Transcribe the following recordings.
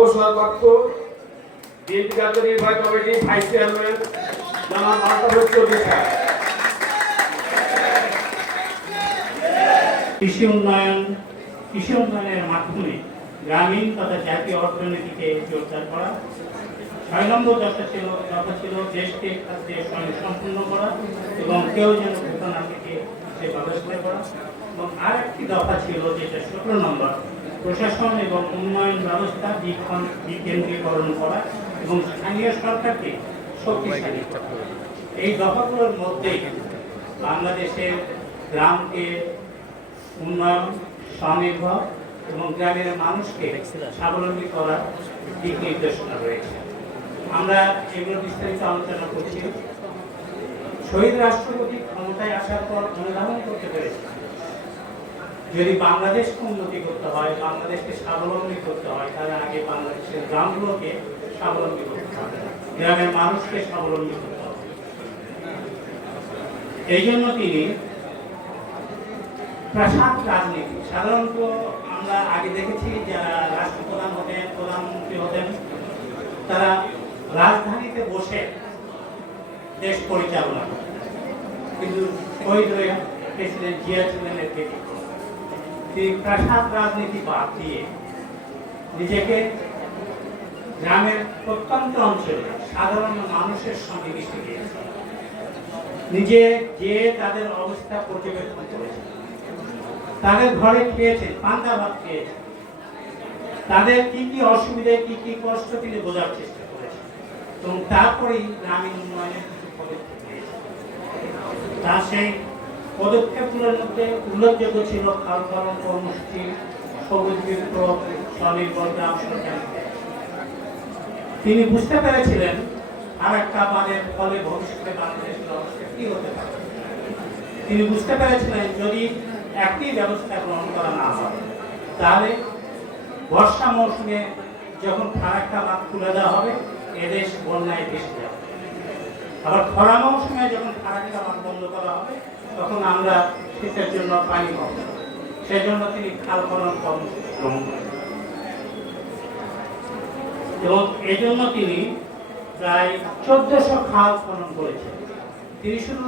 অবসরপ্রাপ্ত বিএনপি জাতীয় নির্বাহী কমিটির ভাইস চেয়ারম্যান জনাব আলতাফ চৌধুরী সাহেব। কৃষি উন্নয়নের মাধ্যমে গ্রামীণ তথা জাতীয় অর্থনীতিকে জোরদার করা। ৬ নম্বর দফা ছিল দেশকে খাদ্যে সম্পূর্ণ করা এবং কেউ যেন ঘটনা থেকে সে ব্যবস্থা করা। এবং আর একটি দফা ছিল যেটা ১৭ নম্বর, প্রশাসন এবং উন্নয়ন ব্যবস্থা বিকেন্দ্রীকরণ করা এবং স্থানীয় সরকারকে শক্তিশালী করা। এই দফাগুলোর মধ্যে বাংলাদেশের গ্রামকে উন্নয়ন, স্বনির্ভর এবং গ্রামের মানুষকে স্বাবলম্বী করার দিক নির্দেশনা রয়েছে। আমরা এগুলো বিস্তারিত আলোচনা করছি। শহীদ রাষ্ট্রপতি ক্ষমতায় আসার পর অনুধাবন করতে পেরেছে, যদি বাংলাদেশকে উন্নতি করতে হয়, বাংলাদেশকে স্বাবলম্বী করতে হয়, তাহলে আগে বাংলাদেশের গ্রামগুলোকে স্বাবলম্বী করতে হবে, গ্রামের মানুষকে স্বাবলম্বী করতে হবে। এই জন্য তিনি প্রাসাদ রাজনীতি, সাধারণত আমরা আগে দেখেছি যারা রাষ্ট্রপ্রধান হতেন, প্রধানমন্ত্রী হতেন, তারা রাজধানীতে বসে দেশ পরিচালনা করেন, কিন্তু শহীদ প্রেসিডেন্ট জিয়া ছিলেন এর ব্যতিক্রম। তিনি প্রাসাদ রাজনীতি বাদ দিয়ে নিজেকে গ্রামের প্রত্যন্ত অঞ্চলে সাধারণ মানুষের সঙ্গে মিশে গিয়েছেন, নিজে যে তাদের অবস্থা পর্যবেক্ষণ করেছেন, তাদের ঘরে খেয়েছেন, পান্তা ভাত খেয়েছেন, তাদের কি কি অসুবিধা, কি কি কষ্ট তিনি বোঝার চেষ্টা করেছেন এবং তারপরেই গ্রামীণ উন্নয়নের কিছু পদক্ষেপ নিয়েছেন। তার সেই পদক্ষেপগুলোর মধ্যে উল্লেখযোগ্য ছিল খাল খনন কর্মসূচি, সবুজ বিপ্লব, স্বনির্ভর গ্রাম সরকার। তিনি বুঝতে পেরেছিলেন আর একটা বাদের ফলে ভবিষ্যতে বাংলাদেশের অবস্থা কি হতে পারে। তিনি বুঝতে পেরেছিলেন যদি একটি ব্যবস্থা গ্রহণ করা না হয়, তাহলে বর্ষা মৌসুমে যখন ফারাক্কা বাঁধ খুলে দেওয়া হবে, এদেশ বন্যায় ভেসে যাবে। আবার খরা মৌসুমে যখন ফারাক্কা বাঁধ বন্ধ করা হবে, তখন আমরা শীতের জন্য পানি পাবো। সেই জন্য তিনি খাল খনন কর্মসূচি গ্রহণ করেন এবং এই জন্য তিনি প্রায় ১৪০০ খাল খনন করেছেন। তিনি শুধু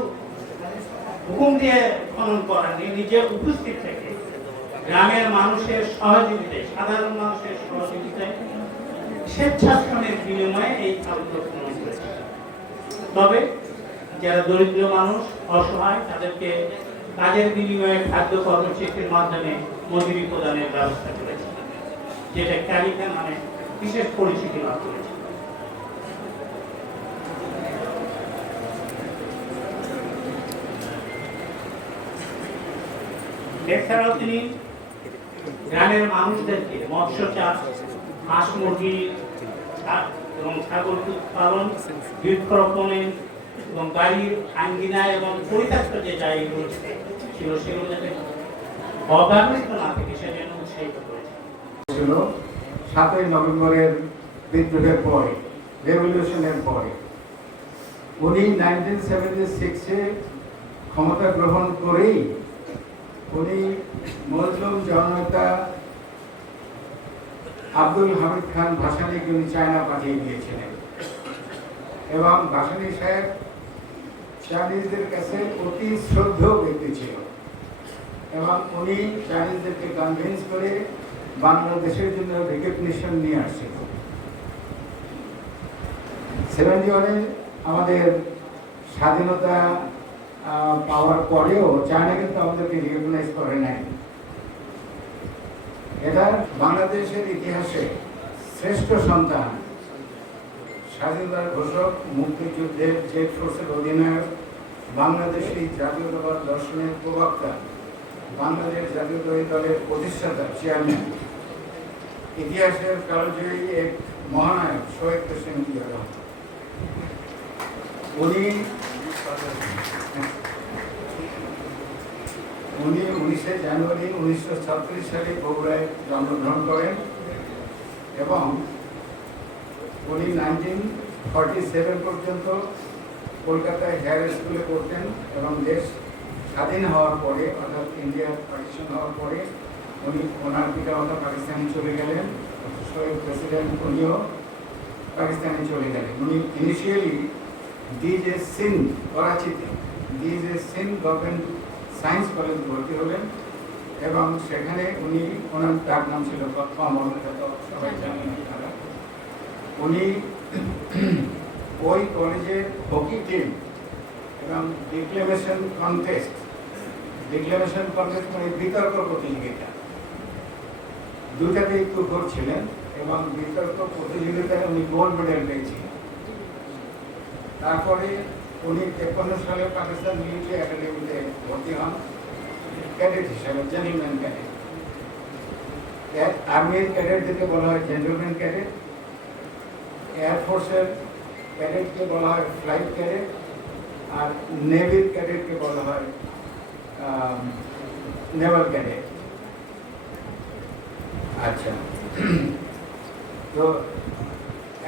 হুকুম দিয়ে খনন করেননি, নিজের উপস্থিত থেকে গ্রামের মানুষের সহযোগিতায়, সাধারণ মানুষের সহযোগিতায়, স্বেচ্ছাশ্রমের বিনিময়ে এই খালগুলো খনন করেছে। তবে যারা দরিদ্র মানুষ, অসহায়, তাদেরকে কাজের বিনিময়ে খাদ্য কর্মসূচির মাধ্যমে মজুরি প্রদানের ব্যবস্থা করেছে, যেটা ক্যারিকা নামে বিশেষ পরিচিতি লাভ করেছে। এছাড়াও তিনি গ্রামের মানুষদেরকে মৎস্য চাষ, হাঁস মুরগি এবং ছাগল পালন, বৃক্ষরোপণে এবং বাড়ির আঙ্গিনায় এবং পরিত্যক্ত যে জায়গাগুলো ছিল সেগুলো যাতে অব্যবহৃত না থাকে সেজন্য উৎসাহিত করেছে। ৭ই নভেম্বরের বিদ্রোহের পরে, রেভলিউশনের পরে উনি 1976-এ ক্ষমতা গ্রহণ করেই উনি মজলুম জননেতা আব্দুল হামিদ খান ভাসানীকে উনি চায়না পাঠিয়ে দিয়েছিলেন এবং ভাসানী সাহেব চাইনিজদের কাছে অতি শ্রদ্ধেয় ব্যক্তি ছিল এবং উনি চাইনিজদেরকে কনভিন্স করে বাংলাদেশের জন্য রিকগনিশন নিয়ে আসছিল। 71-এ আমাদের স্বাধীনতা পাওয়ার পরেও চায়না কিন্তু আমাদেরকে রিকগনাইজ করে নাই। এটা বাংলাদেশের ইতিহাসে শ্রেষ্ঠ সন্তান, স্বাধীনতার ঘোষক, মুক্তিযুদ্ধের জেড ফোর্সের অধিনায়ক, বাংলাদেশি জাতীয়তাবাদ দর্শনের প্রবক্তা, বাংলাদেশ জাতীয়তাবাদী দলের প্রতিষ্ঠাতা, চেয়ারম্যান, ইতিহাসের কালজয়ী এক মহানায়ক শহীদ প্রেসিডেন্ট জিয়া রহমান। উনি 19শে জানুয়ারি 1936 সালে বগুড়ায় জন্মগ্রহণ করেন এবং উনি 1947 পর্যন্ত কলকাতায় হায়ার স্কুলে পড়তেন এবং দেশ স্বাধীন হওয়ার পরে, অর্থাৎ ইন্ডিয়ার পার্টিশন হওয়ার পরে উনি ওনার পিতামাতা পাকিস্তানে চলে গেলেন শহীদ প্রেসিডেন্ট উনিও পাকিস্তানে চলে গেলেন। উনি ইনিশিয়ালি ডিজে সিন করাচিতে DJ Sindh government science college ভর্তি হলেন এবং সেখানে উনি ওনার তার নাম ছিল কমল, সবাই জানেন আপনারা। উনি ওই কলেজের হকি টিম এবং ডিক্লেমেশন কন্টেস্ট মানে বিতর্ক প্রতিযোগিতা দুটাতেই তুখোড় ছিলেন এবং বিতর্ক প্রতিযোগিতায় উনি গোল্ড মেডেল পেয়েছিলেন। তারপরে উনি 53 সালে পাকিস্তান মিলিটারি একাডেমিতে ভর্তি হন ক্যাডেট হিসাবে, জেন্টলম্যান ক্যাডেট। আর্মির ক্যাডেটদেরকে বলা হয় জেন্টলম্যান ক্যাডেট, এয়ারফোর্সের ক্যাডেটকে বলা হয় ফ্লাইট ক্যাডেট, আর নেভির ক্যাডেটকে বলা হয় নেভাল ক্যাডেট। আচ্ছা, তো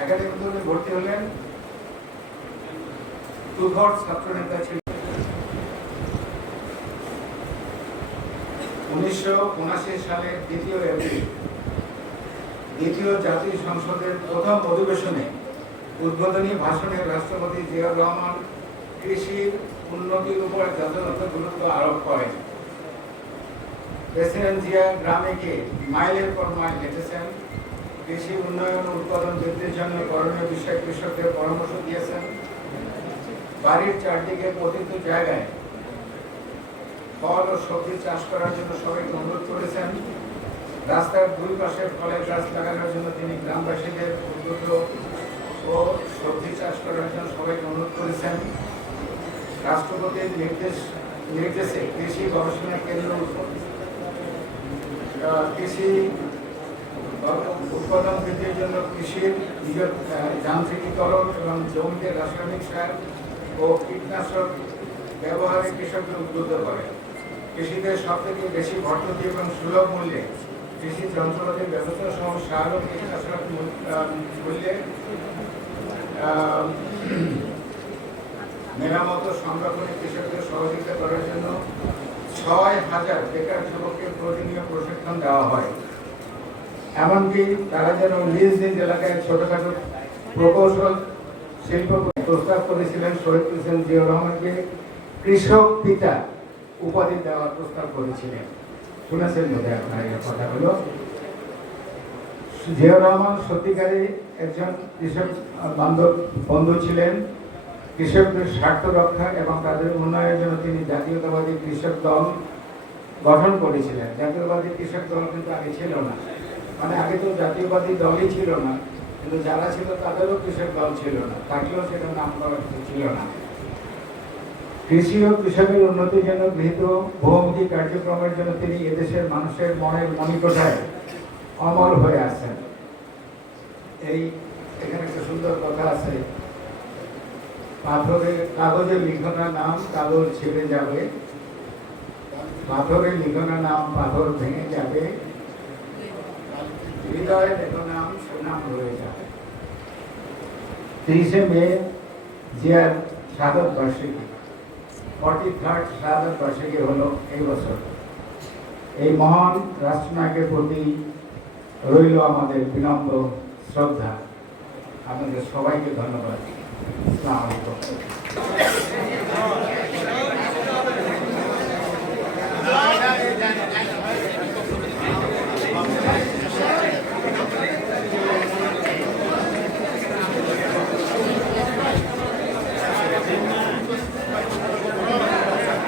একাডেমিতে উনি ভর্তি হলেন। তুখোড় ছাত্রনেতা ছিল। 1979 সালের 2 এপ্রিল দ্বিতীয় জাতীয় সংসদের প্রথম অধিবেশনে উদ্বোধনী ভাষণে রাষ্ট্রপতি জিয়াউর রহমান কৃষির উন্নতির উপর যথাযথ গুরুত্ব আরোপ করেন। প্রেসিডেন্ট জিয়া গ্রামে গিয়ে মাইলের পর মাইল হেঁটেছেন। কৃষি উন্নয়ন উৎপাদন বৃদ্ধির জন্য করণীয় বিষয়ে কৃষকদের পরামর্শ দিয়েছেন। বাড়ির চারদিকে প্রতিটি জায়গায় ফল ও সবজি চাষ করার জন্য সবাইকে অনুরোধ করেছেন। রাস্তার 2 পাশে ফলের গাছ লাগানোর জন্য তিনি গ্রামবাসীদের উদ্বুদ্ধ ও সবজি চাষ করার জন্য সবাইকে অনুরোধ করেছেন। রাষ্ট্রপতির নির্দেশে কৃষি গবেষণা কেন্দ্র কৃষি উৎপাদন বৃদ্ধির জন্য কৃষির যান্ত্রিকীকরণ এবং জমিতে রাসায়নিক সার ও কীটনাশক ব্যবহারে কৃষকদের উদ্বুদ্ধ করে। কৃষিতে সবথেকে বেশি ভর্তুকি এবং সুলভ মূল্যে কৃষি যন্ত্রপাতির ব্যবস্থা সহ সার ও কীটনাশক মূল্যে মেরামত সংরক্ষণে কৃষকদের সহযোগিতা করার জন্য 6000 বেকার যুবককে প্রতিনিয়ত প্রশিক্ষণ দেওয়া হয়। এমনকি তারা যেন নিজ এলাকায় ছোটখাটো প্রকৌশল শিল্প প্রস্তাব করেছিলেন। শহীদ প্রেসিডেন্ট জিয়াউর রহমানকে কৃষক পিতা উপাধি দেওয়ার প্রস্তাব করেছিলেন। শুনেছেন বোধ হয় আপনার এই কথাগুলো। জিয়াউর রহমান সত্যিকারী একজন কৃষক বান্ধব বন্ধু ছিলেন। কৃষকদের স্বার্থ রক্ষা এবং তাদের উন্নয়নের জন্য তিনি জাতীয়তাবাদী কৃষক দল গঠন করেছিলেন। জাতীয়তাবাদী কৃষক দল কিন্তু আগে ছিল না, মানে আগে তো জাতীয়বাদী দলই ছিল না, কিন্তু যারা ছিল তাদেরও কৃষক দল ছিল না, তাকেও সেটা নাম করা ছিল না। কৃষি ও কৃষকের উন্নতির জন্য গৃহীত বহুমুখী কার্যক্রমের জন্য তিনি এদেশের মানুষের মনের মণিকোঠায় অমর হয়ে আছেন। এখানে একটা সুন্দর কথা আছে, পাথরের কাগজে লিখনা নাম কাগজ ছিঁড়ে যাবে, পাথরে লিখনা নাম পাথর ভেঙে যাবে, হৃদয়ে লেখো নাম সুনাম রয়ে যাবে। 30 মে জিয়ার শাহাদত বার্ষিকী, 43rd শাহাদত বার্ষিকী হলো এই বছর। এই মহান রাষ্ট্রনায়কের প্রতি রইল আমাদের বিনম্র শ্রদ্ধা। আপনাদের সবাইকে ধন্যবাদ। আসসালামু আলাইকুম।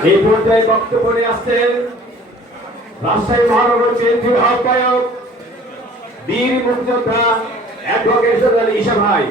এই পর্যায়ে বক্তব্য নিয়ে আসছেন রাজশাহী মহানগর বিএনপির আহ্বায়ক বীর মুক্তিযোদ্ধা অ্যাডভোকেট এরশাদ আলী ঈশা ভাই।